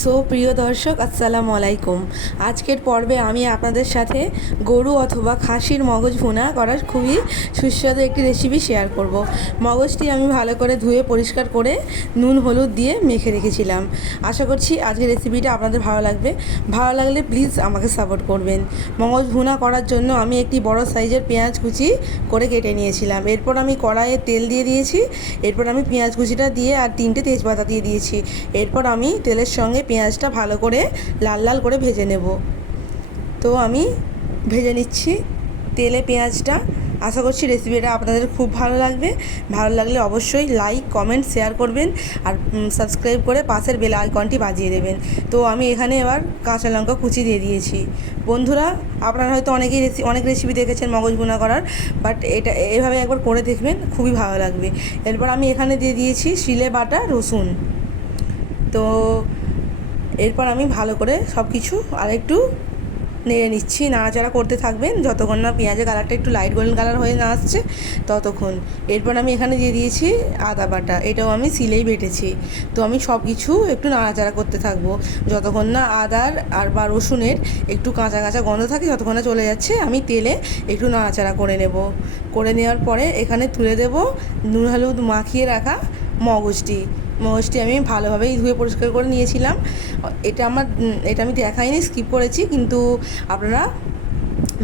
So প্রিয় দর্শক, আসসালামু আলাইকুম। আজকের পর্বে আমি আপনাদের সাথে গরু অথবা খাসির মগজ ভুনা করার খুবই সুস্বাদু একটি রেসিপি শেয়ার করব। মগজটি আমি ভালো করে ধুয়ে পরিষ্কার করে নুন, হলুদ দিয়ে মেখে রেখেছিলাম। আশা করছি আজকের রেসিপিটা আপনাদের ভালো লাগবে। ভালো লাগলে প্লিজ আমাকে সাপোর্ট করবেন। মগজ ভুনা করার জন্য আমি একটি বড় সাইজের পেঁয়াজ কুচি করে কেটে নিয়েছিলাম। এরপর আমি কড়াইয়ে তেল দিয়ে দিয়েছি। এরপর আমি পেঁয়াজ কুচিটা দিয়ে আর তিনটে তেজপাতা দিয়ে দিয়েছি। এরপর আমি তেলের সঙ্গে পেঁয়াজটা ভালো করে লাল লাল করে ভেজে নেব। তো আমি ভেজে নিচ্ছি তেলে পেঁয়াজটা। আশা করছি রেসিপিটা আপনাদের খুব ভালো লাগবে। ভালো লাগলে অবশ্যই লাইক কমেন্ট শেয়ার করবেন আর সাবস্ক্রাইব করে পাশের বেল আইকনটি বাজিয়ে দেবেন। তো আমি এখানে এবার কাঁচা লঙ্কা কুচি দিয়ে দিয়েছি। বন্ধুরা, আপনারা হয়তো অনেকেই রেসি অনেক রেসিপি দেখেছেন মগজ ভুনা করার বাট এটা, এভাবে একবার করে দেখবেন, খুবই ভালো লাগবে। এরপর আমি এখানে দিয়ে দিয়েছি শিলে বাটা রসুন। তো এরপর আমি ভালো করে সব কিছু আরেকটু নেড়ে নিচ্ছি। নাড়াচাড়া করতে থাকবেন। যতক্ষণ না পেঁয়াজের কালারটা একটু লাইট গোল্ডেন কালার হয়ে না আসছে, ততক্ষণ। এরপর আমি এখানে দিয়ে দিয়েছি আদা বাটা। এটাও আমি সিলেই বেটেছি। তো আমি সব কিছু একটু নাড়াচাড়া করতে থাকব। যতক্ষণ না আদার আর বা রসুনের একটু কাঁচা কাঁচা গন্ধ থাকে যতক্ষণ না চলে যাচ্ছে। আমি তেলে একটু নাড়াচাড়া করে নেব। করে নেওয়ার পরে এখানে তুলে দেব নুন হলুদ মাখিয়ে রাখা মগজটি। মগজটি আমি ভালোভাবেই ধুয়ে পরিষ্কার করে নিয়েছিলাম। এটা আমার, এটা আমি দেখাইনি স্কিপ করেছি, কিন্তু আপনারা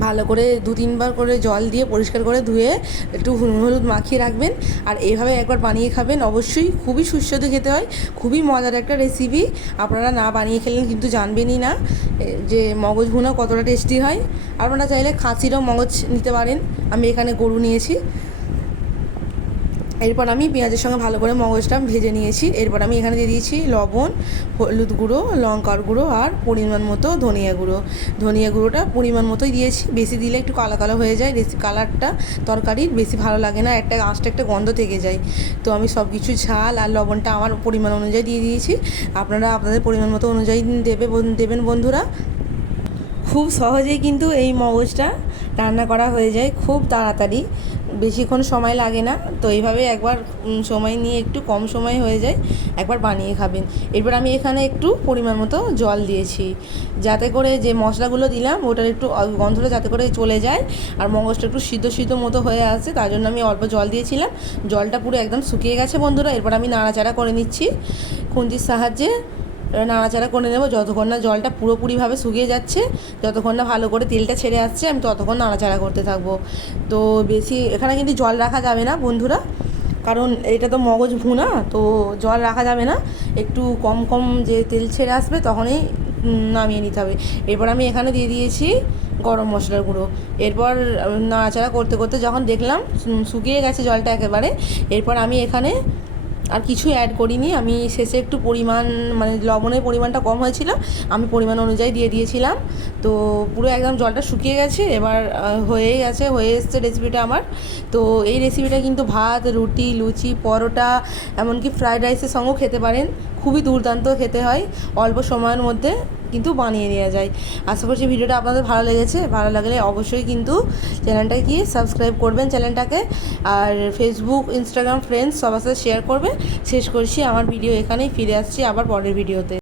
ভালো করে দু তিনবার করে জল দিয়ে পরিষ্কার করে ধুয়ে একটু হলুদ মাখিয়ে রাখবেন। আর এইভাবে একবার বানিয়ে খাবেন, অবশ্যই খুবই সুস্বাদু খেতে হয়, খুবই মজার একটা রেসিপি আপনারা না বানিয়ে খেলেন কিন্তু জানবেনই না যে মগজ ভুনা কতটা টেস্টি হয়। আপনারা চাইলে খাসিরও মগজ নিতে পারেন। আমি এখানে গরু নিয়েছি। এরপর আমি পেঁয়াজের সঙ্গে ভালো করে মগজটা ভেজে নিয়েছি। এরপর আমি এখানে দিয়ে দিয়েছি লবণ, হলুদ গুঁড়ো, লঙ্কার গুঁড়ো আর পরিমাণ মতো ধনিয়া গুঁড়ো। ধনিয়া গুঁড়োটা পরিমাণ মতোই দিয়েছি। বেশি দিলে একটু কালো কালো হয়ে যায়, বেশি কালারটা তরকারির বেশি ভালো লাগে না, একটা আঁচটা একটা গন্ধ থেকে যায়। তো আমি সব কিছু ঝাল আর লবণটা আমার পরিমাণ অনুযায়ী দিয়ে দিয়েছি। আপনারা আপনাদের পরিমাণ মতো অনুযায়ী দেবে দেবেন বন্ধুরা। খুব সহজেই কিন্তু এই মগজটা রান্না করা হয়ে যায়, খুব তাড়াতাড়ি। বেশিক্ষণ সময় লাগে না। তো এইভাবে একবার সময় নিয়ে একটু কম সময় হয়ে যায়, একবার বানিয়ে খাবেন। এরপর আমি এখানে একটু পরিমাণ মতো জল দিয়েছি। যাতে করে যে মশলাগুলো দিলাম, ওটার একটু গন্ধটা যাতে করে চলে যায়, আর মগজটা একটু সিদ্ধ সিদ্ধ মতো হয়ে আসে তার জন্য আমি অল্প জল দিয়েছিলাম। জলটা পুরো একদম শুকিয়ে গেছে বন্ধুরা, এরপর আমি নাড়াচাড়া করে নিচ্ছি। খুন্তির সাহায্যে নাড়াচাড়া করে নেব। যতক্ষণ না জলটা পুরোপুরিভাবে শুকিয়ে যাচ্ছে, যতক্ষণ না ভালো করে তেলটা ছেড়ে আসছে, আমি ততক্ষণ নাড়াচাড়া করতে থাকব। তো বেশি এখানে কিন্তু জল রাখা যাবে না বন্ধুরা, কারণ এটা তো মগজ ভুনা, তো জল রাখা যাবে না। একটু কম কম যে তেল ছেড়ে আসবে তখনই নামিয়ে নিতে হবে। এরপর আমি এখানে দিয়ে দিয়েছি গরম মশলার গুঁড়ো। এরপর নাড়াচাড়া করতে করতে যখন দেখলাম শুকিয়ে গেছে জলটা একেবারে, এরপর আমি এখানে আর কিছু অ্যাড করিনি। আমি শেষে একটু পরিমাণ মানে লবণের পরিমাণটা কম হয়েছিল, আমি পরিমাণ অনুযায়ী দিয়ে দিয়েছিলাম। তো পুরো একদম জলটা শুকিয়ে গেছে, এবার হয়েই গেছে, হয়ে এসছে রেসিপিটা আমার। তো এই রেসিপিটা কিন্তু ভাত, রুটি, লুচি, পরোটা, এমনকি ফ্রায়েড রাইসের সঙ্গেও খেতে পারেন। খুবই দুর্দান্ত খেতে হয়, অল্প সময়ের মধ্যে। কিন্তু বানিয়ে নেওয়া যায়। আশা করছি ভিডিওটা আপনাদের ভালো লেগেছে। ভালো লাগলে অবশ্যই কিন্তু চ্যানেলটাকে গিয়ে সাবস্ক্রাইব করবেন চ্যানেলটাকে। আর ফেসবুক ইনস্টাগ্রাম ফ্রেন্ডস সবার সাথে শেয়ার করবে শেষ করছি, আমার ভিডিও এখানেই ফিরে আসছি আবার পরের ভিডিওতে